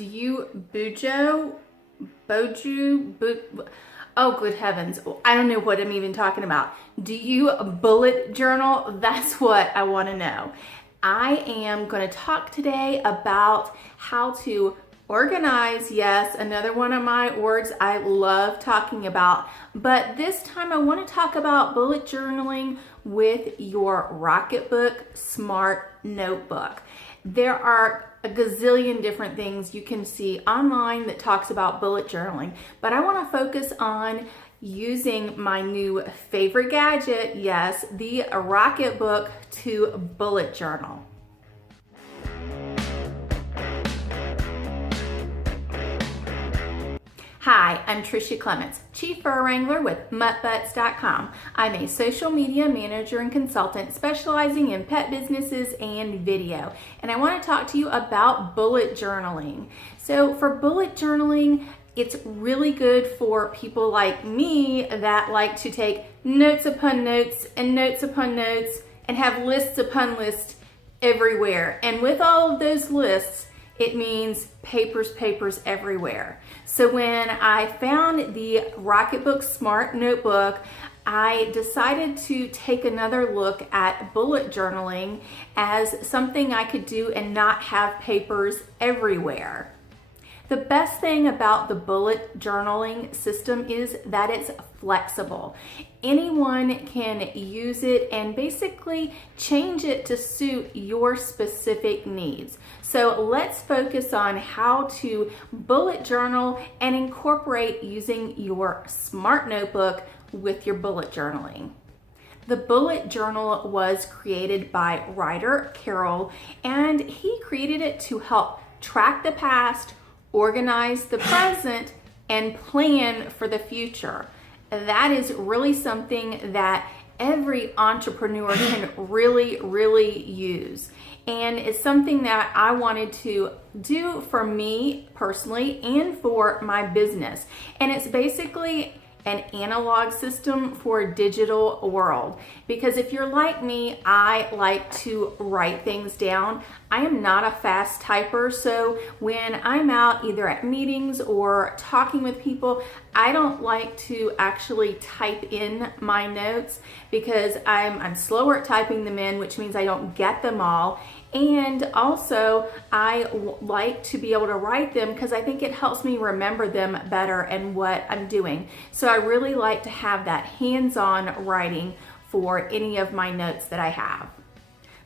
Do you oh, good heavens. I don't know what I'm even talking about. Do you bullet journal? That's what I want to know. I am going to talk today about how to organize. Yes, another one of my words I love talking about. But this time I want to talk about bullet journaling with your Rocketbook Smart Notebook. There are a gazillion different things you can see online that talks about bullet journaling, but I want to focus on using my new favorite gadget, yes, the Rocketbook, to bullet journal. Hi, I'm Tricia Clements, Chief Fur Wrangler with MuttButs.com. I'm a social media manager and consultant specializing in pet businesses and video. And I want to talk to you about bullet journaling. So for bullet journaling, it's really good for people like me that like to take notes upon notes and notes upon notes and have lists upon lists everywhere. And with all of those lists, it means papers everywhere. So when I found the Rocketbook Smart Notebook, I decided to take another look at bullet journaling as something I could do and not have papers everywhere. The best thing about the bullet journaling system is that it's flexible. Anyone can use it and basically change it to suit your specific needs. So let's focus on how to bullet journal and incorporate using your smart notebook with your bullet journaling. The bullet journal was created by writer Carol, and he created it to help track the past, organize the present, and plan for the future. That is really something that every entrepreneur can really use. And it's something that I wanted to do for me personally and for my business. And it's basically an analog system for a digital world. Because if you're like me, I like to write things down. I am not a fast typer, so when I'm out either at meetings or talking with people, I don't like to actually type in my notes because I'm slower at typing them in, which means I don't get them all. And also, I like to be able to write them because I think it helps me remember them better and what I'm doing. So I really like to have that hands-on writing for any of my notes that I have.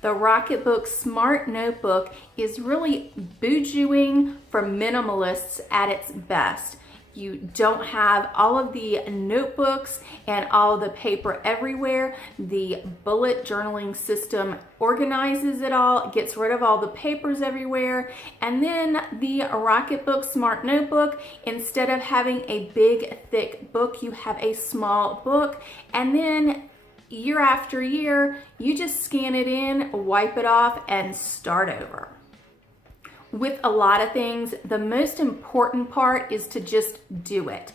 The Rocketbook Smart Notebook is really BuJo'ing for minimalists at its best. You don't have all of the notebooks and all of the paper everywhere. The bullet journaling system organizes it all, gets rid of all the papers everywhere. And then the Rocketbook Smart Notebook, instead of having a big, thick book, you have a small book. And then year after year, you just scan it in, wipe it off, and start over. With a lot of things, the most important part is to just do it.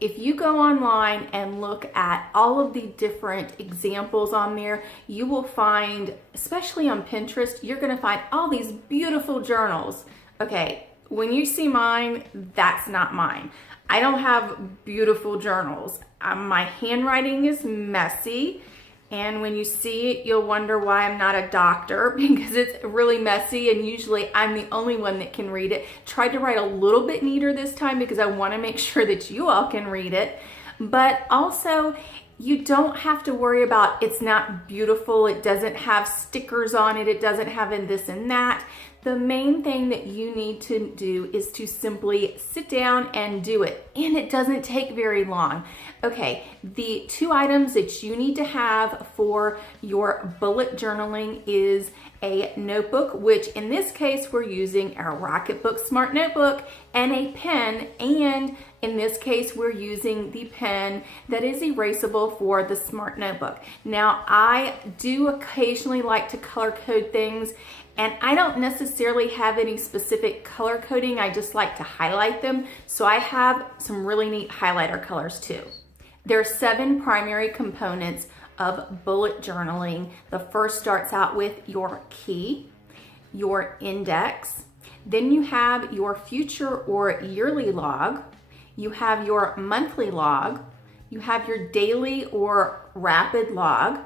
If you go online and look at all of the different examples on there, you will find, especially on Pinterest, you're going to find all these beautiful journals. Okay, when you see mine, that's not mine. I don't have beautiful journals. My handwriting is messy. And when you see it, you'll wonder why I'm not a doctor, because it's really messy and usually I'm the only one that can read it. Tried to write a little bit neater this time because I want to make sure that you all can read it. But also, you don't have to worry about it's not beautiful, it doesn't have stickers on it, it doesn't have this and that. The main thing that you need to do is to simply sit down and do it. And it doesn't take very long. Okay, the two items that you need to have for your bullet journaling is a notebook, which in this case we're using our Rocketbook Smart Notebook, and a pen, and in this case we're using the pen that is erasable for the Smart Notebook. Now, I do occasionally like to color code things, and I don't necessarily have any specific color coding, I just like to highlight them, so I have some really neat highlighter colors too. There are 7 primary components of bullet journaling. The first starts out with your key, your index, Then you have your future or yearly log. You have your monthly log. You have your daily or rapid log.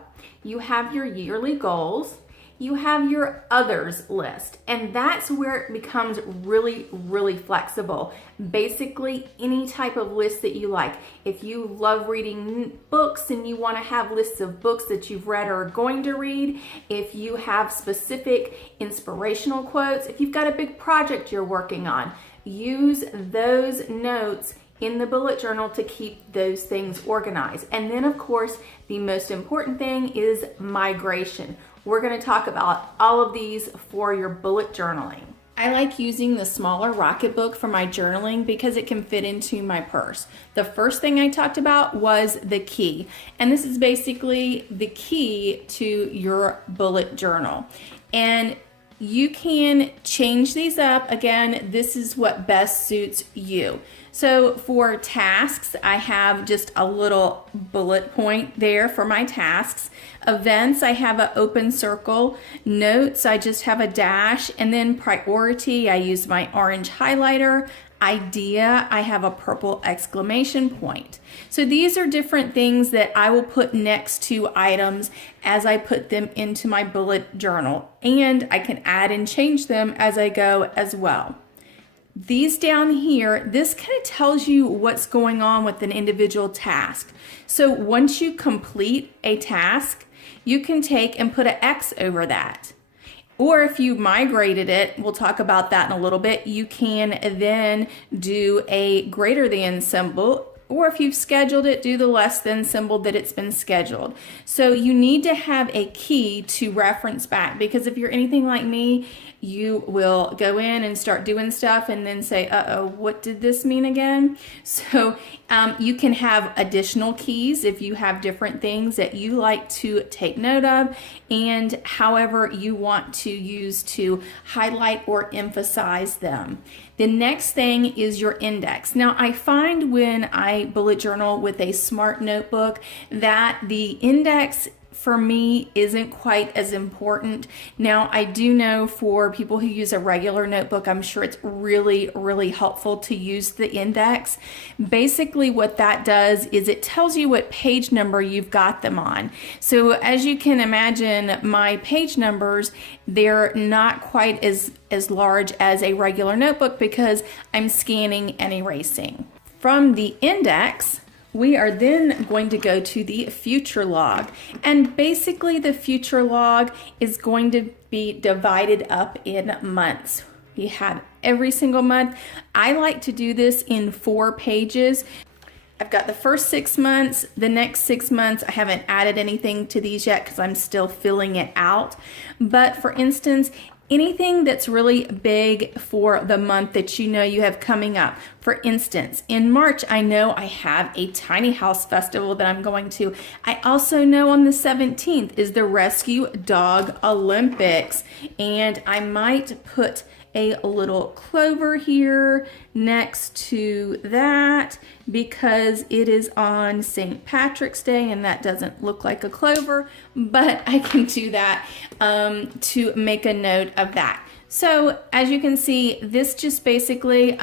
You have your yearly goals. You have your others list, and that's where it becomes really, really flexible. Basically, any type of list that you like. If you love reading books and you want to have lists of books that you've read or are going to read, if you have specific inspirational quotes, if you've got a big project you're working on, use those notes in the bullet journal to keep those things organized. And then, of course, the most important thing is migration. We're going to talk about all of these for your bullet journaling. I like using the smaller Rocketbook for my journaling because it can fit into my purse. The first thing I talked about was the key, and this is basically the key to your bullet journal. And you can change these up. Again, this is what best suits you. So for tasks, I have just a little bullet point there for my tasks. Events, I have an open circle. Notes, I just have a dash. And then priority, I use my orange highlighter. Idea, I have a purple exclamation point. So these are different things that I will put next to items as I put them into my bullet journal. And I can add and change them as I go as well. These down here, this kind of tells you what's going on with an individual task. So once you complete a task, you can take and put an X over that. Or if you migrated it, we'll talk about that in a little bit, you can then do a greater than symbol. Or if you've scheduled it, do the less than symbol that it's been scheduled. So you need to have a key to reference back, because if you're anything like me, you will go in and start doing stuff and then say, uh-oh, what did this mean again? So you can have additional keys if you have different things that you like to take note of, and however you want to use to highlight or emphasize them. The next thing is your index. Now, I find when I bullet journal with a smart notebook that the index for me isn't quite as important. Now, I do know for people who use a regular notebook, I'm sure it's really, really helpful to use the index. Basically, what that does is it tells you what page number you've got them on. So as you can imagine, my page numbers, they're not quite as large as a regular notebook because I'm scanning and erasing. From the index, we are then going to go to the future log, and basically the future log is going to be divided up in months. You have every single month. I like to do this in 4 pages. I've got the first 6 months, the next 6 months. I haven't added anything to these yet because I'm still filling it out. But for instance, anything that's really big for the month that you know you have coming up. For instance, in March, I know I have a tiny house festival that I'm going to. I also know on the 17th is the Rescue Dog Olympics, and I might put a little clover here next to that because it is on St. Patrick's Day and that doesn't look like a clover, but I can do that to make a note of that. So as you can see, this just basically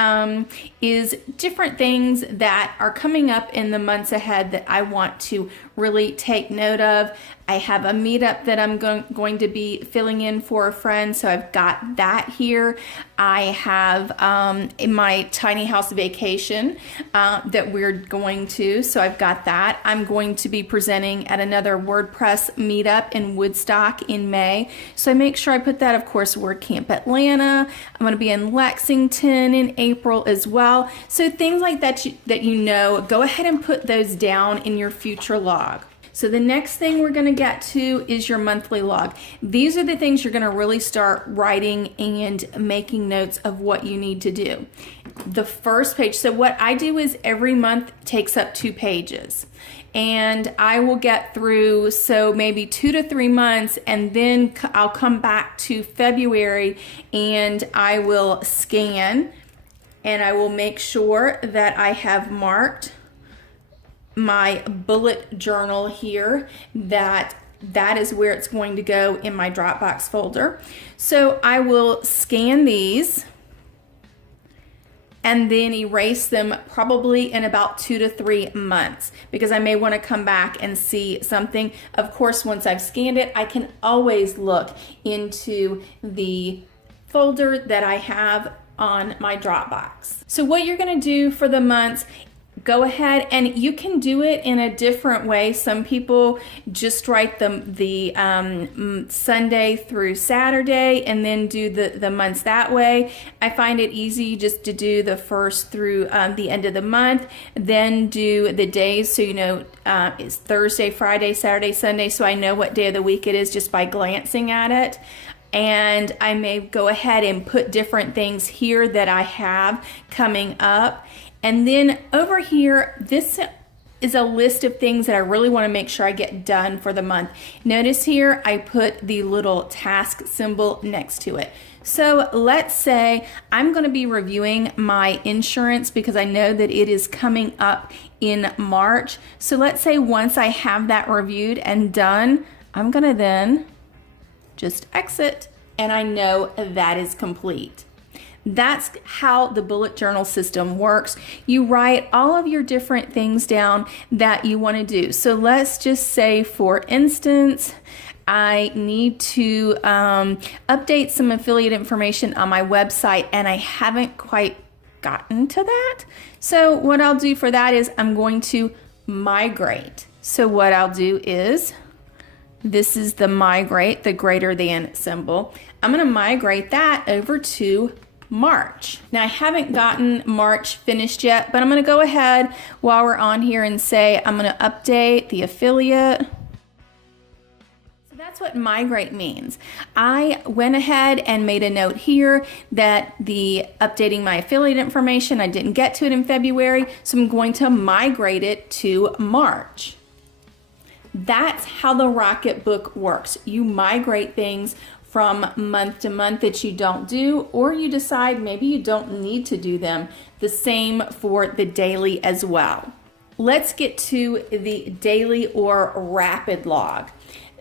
is different things that are coming up in the months ahead that I want to really take note of. I have a meetup that I'm going to be filling in for a friend, so I've got that here. I have my tiny house vacation that we're going to, so I've got that. I'm going to be presenting at another WordPress meetup in Woodstock in May, so I make sure I put that, of course, WordCamp Atlanta. I'm going to be in Lexington in April as well. So things like that that you know, go ahead and put those down in your future log. So the next thing we're going to get to is your monthly log. These are the things you're going to really start writing and making notes of what you need to do. The first page, so what I do is every month takes up 2 pages. And I will get through, so maybe 2 to 3 months, and then I'll come back to February and I will scan and I will make sure that I have marked my bullet journal here, that is where it's going to go in my Dropbox folder. So I will scan these and then erase them probably in about 2 to 3 months, because I may want to come back and see something. Of course, once I've scanned it, I can always look into the folder that I have on my Dropbox. So what you're going to do for the months, go ahead and you can do it in a different way. Some people just write the Sunday through Saturday and then do the months that way. I find it easy just to do the first through the end of the month, then do the days. So, you know, it's Thursday, Friday, Saturday, Sunday. So I know what day of the week it is just by glancing at it. And I may go ahead and put different things here that I have coming up. And then over here, this is a list of things that I really want to make sure I get done for the month. Notice here, I put the little task symbol next to it. So let's say I'm going to be reviewing my insurance because I know that it is coming up in March. So let's say once I have that reviewed and done, I'm going to then just exit, and I know that is complete. That's how the bullet journal system works. You write all of your different things down that you want to do. So let's just say, for instance, I need to update some affiliate information on my website, and I haven't quite gotten to that. So what I'll do for that is I'm going to migrate. So what I'll do is, this is the migrate, the greater than symbol. I'm going to migrate that over to March. Now I haven't gotten March finished yet, but I'm going to go ahead while we're on here and say I'm going to update the affiliate. So that's what migrate means. I went ahead and made a note here that the updating my affiliate information, I didn't get to it in February, so I'm going to migrate it to March. That's how the Rocketbook works. You migrate things from month to month that you don't do, or you decide maybe you don't need to do them. The same for the daily as well. Let's get to the daily or rapid log.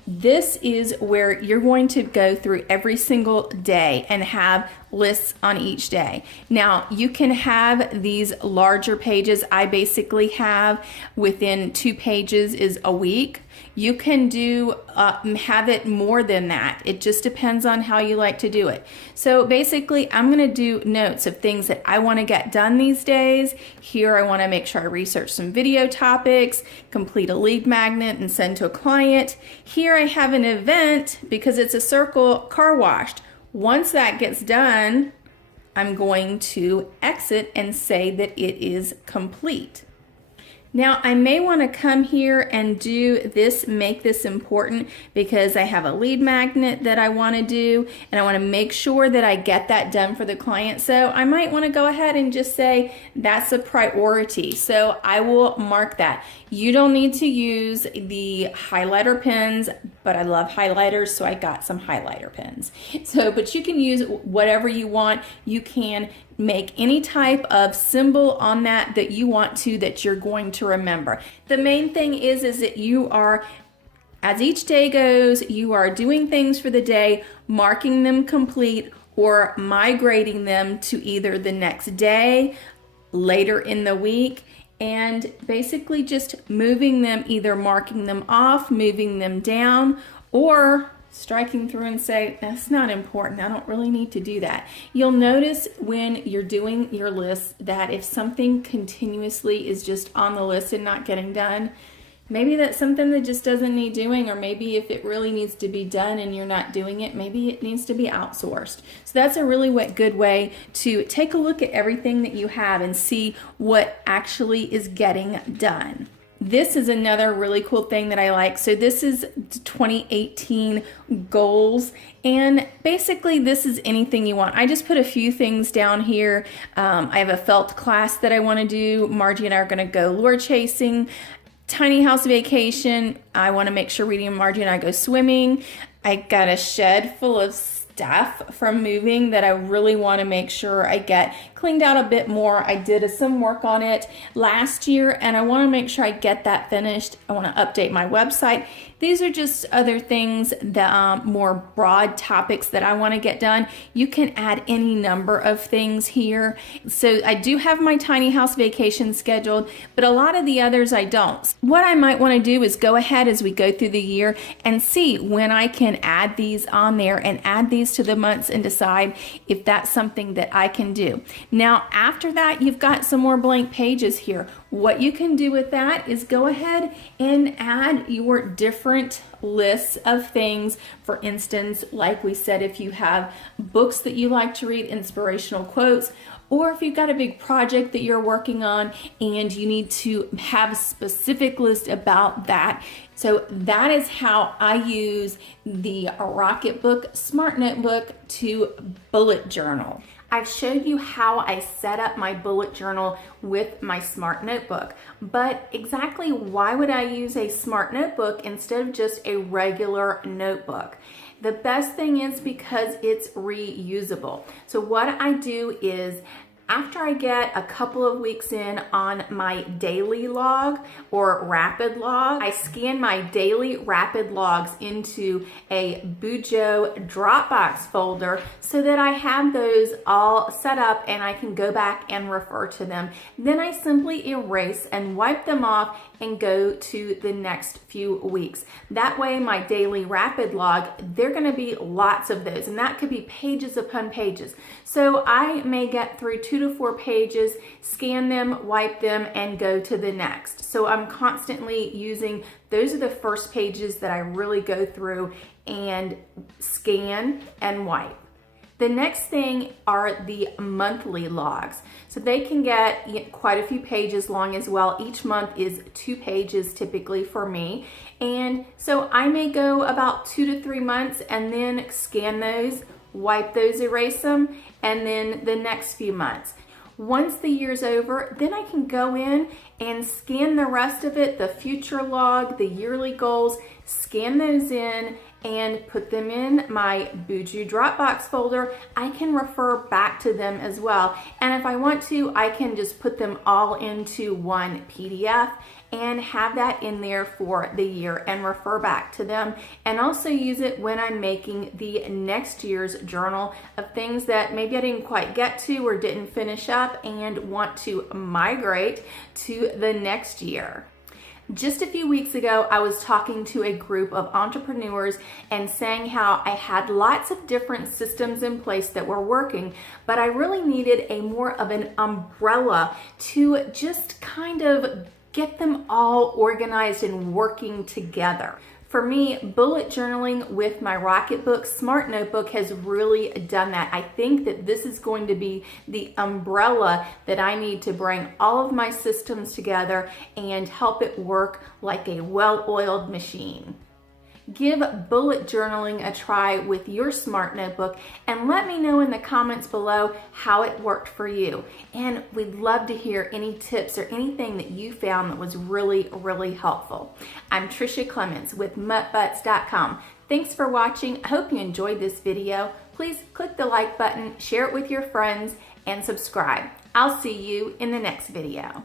This is where you're going to go through every single day and have lists on each day. Now, you can have these larger pages. I basically have within 2 pages is a week. You can do have it more than that. It just depends on how you like to do it. So basically, I'm going to do notes of things that I want to get done these days. Here, I want to make sure I research some video topics, complete a lead magnet and send to a client. Here, I have an event because it's a circle car washed. Once that gets done, I'm going to exit and say that it is complete. Now, I may want to come here and do this, make this important, because I have a lead magnet that I want to do, and I want to make sure that I get that done for the client. So I might want to go ahead and just say that's a priority. So I will mark that. You don't need to use the highlighter pens, but I love highlighters, so I got some highlighter pens. So, but you can use whatever you want. You can make any type of symbol on that you want to, that you're going to remember. The main thing is that you are, as each day goes, you are doing things for the day, marking them complete, or migrating them to either the next day, later in the week, and basically just moving them, either marking them off, moving them down, or striking through and say, that's not important, I don't really need to do that. You'll notice when you're doing your list that if something continuously is just on the list and not getting done, maybe that's something that just doesn't need doing, or maybe if it really needs to be done and you're not doing it, maybe it needs to be outsourced. So that's a really good way to take a look at everything that you have and see what actually is getting done. This is another really cool thing that I like. So this is 2018 goals, and basically this is anything you want. I just put a few things down here. I have a felt class that I want to do. Margie and I are going to go lure chasing. Tiny house vacation. I want to make sure Reading and Margie and I go swimming. I got a shed full of stuff from moving that I really want to make sure I get cleaned out a bit more. I did some work on it last year, and I want to make sure I get that finished. I want to update my website. These are just other things that more broad topics that I want to get done. You can add any number of things here. So I do have my tiny house vacation scheduled, but a lot of the others I don't. What I might want to do is go ahead as we go through the year and see when I can add these on there and add these to the months and decide if that's something that I can do. Now, after that, you've got some more blank pages here. What you can do with that is go ahead and add your different lists of things. For instance, like we said, if you have books that you like to read, inspirational quotes, or if you've got a big project that you're working on and you need to have a specific list about that. So that is how I use the Rocketbook Smart Notebook to bullet journal. I've showed you how I set up my bullet journal with my Smart Notebook, but exactly why would I use a Smart Notebook instead of just a regular notebook? The best thing is because it's reusable. So what I do is after I get a couple of weeks in on my daily log or rapid log, I scan my daily rapid logs into a BuJo Dropbox folder so that I have those all set up and I can go back and refer to them. Then I simply erase and wipe them off and go to the next few weeks. That way my daily rapid log, they're gonna be lots of those, and that could be pages upon pages. So I may get through 2 to 4 pages, scan them, wipe them, and go to the next. So I'm constantly using, those are the first pages that I really go through and scan and wipe. The next thing are the monthly logs. So they can get quite a few pages long as well. Each month is 2 pages typically for me. And so I may go about 2 to 3 months and then scan those, wipe those, erase them, and then the next few months. Once the year's over, then I can go in and scan the rest of it, the future log, the yearly goals, scan those in and put them in my BuJo Dropbox folder. I can refer back to them as well. And if I want to, I can just put them all into one PDF and have that in there for the year and refer back to them, and also use it when I'm making the next year's journal of things that maybe I didn't quite get to or didn't finish up and want to migrate to the next year. Just a few weeks ago, I was talking to a group of entrepreneurs and saying how I had lots of different systems in place that were working, but I really needed a more of an umbrella to just kind of get them all organized and working together. For me, bullet journaling with my Rocketbook Smart Notebook has really done that. I think that this is going to be the umbrella that I need to bring all of my systems together and help it work like a well-oiled machine. Give bullet journaling a try with your Smart Notebook and let me know in the comments below how it worked for you. And we'd love to hear any tips or anything that you found that was really, really helpful. I'm Tricia Clements with MuttButs.com. Thanks for watching. I hope you enjoyed this video. Please click the like button, share it with your friends, and subscribe. I'll see you in the next video.